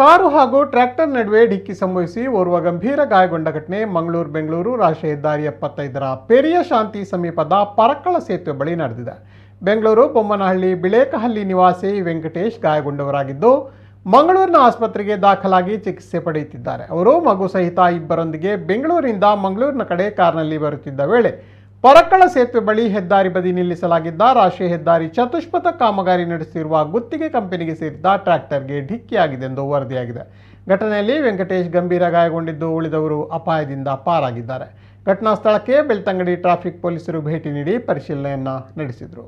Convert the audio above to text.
Car ಹಾಗೂ tractor ನಡುವೆ ಡಿಕ್ಕಿ ಸಂಭವಿಸಿ ಓರ್ವ ಗಂಭೀರ ಗಾಯಗೊಂಡ ಘಟನೆ ಮಂಗಳೂರು-ಬೆಂಗಳೂರು ರಾಷ್ಟ್ರೀಯ ಹೆದ್ದಾರಿ 75ರ ಪೆರಿಯ ಶಾಂತಿ ಸಮೀಪದ ಪರಕ್ಕಳ ಸೇತುವೆ ಬಳಿ ನಡೆದಿದೆ. ಬೆಂಗಳೂರು ಬೊಮ್ಮನಹಳ್ಳಿ ಬಿಳೇಕಹಳ್ಳಿ ನಿವಾಸಿ ವೆಂಕಟೇಶ್ ಗಾಯಗೊಂಡವರಾಗಿದ್ದು ಮಂಗಳೂರಿನ ಆಸ್ಪತ್ರೆಗೆ ದಾಖಲಾಗಿ ಚಿಕಿತ್ಸೆ ಪಡೆಯುತ್ತಿದ್ದಾರೆ. ಅವರು ಮಗು ಸಹಿತ ಇಬ್ಬರೊಂದಿಗೆ ಬೆಂಗಳೂರಿನಿಂದ ಮಂಗಳೂರಿನ ಕಡೆ ಕಾರ್ನಲ್ಲಿ ಬರುತ್ತಿದ್ದ ವೇಳೆ ಪರಕ್ಕಳ ಸೇತುವೆ ಬಳಿ ಹೆದ್ದಾರಿ ಬದಿ ನಿಲ್ಲಿಸಲಾಗಿದ್ದ ರಾಷ್ಟ್ರೀಯ ಹೆದ್ದಾರಿ ಚತುಷ್ಪಥ ಕಾಮಗಾರಿ ನಡೆಸುತ್ತಿರುವ ಗುತ್ತಿಗೆ ಕಂಪನಿಗೆ ಸೇರಿದ ಟ್ರ್ಯಾಕ್ಟರ್ಗೆ ಡಿಕ್ಕಿಯಾಗಿದೆ ಎಂದು ವರದಿಯಾಗಿದೆ. ಘಟನೆಯಲ್ಲಿ ವೆಂಕಟೇಶ್ ಗಂಭೀರ ಗಾಯಗೊಂಡಿದ್ದು ಉಳಿದವರು ಅಪಾಯದಿಂದ ಪಾರಾಗಿದ್ದಾರೆ. ಘಟನಾ ಸ್ಥಳಕ್ಕೆ ಬೆಳ್ತಂಗಡಿ ಟ್ರಾಫಿಕ್ ಪೊಲೀಸರು ಭೇಟಿ ನೀಡಿ ಪರಿಶೀಲನೆಯನ್ನ ನಡೆಸಿದರು.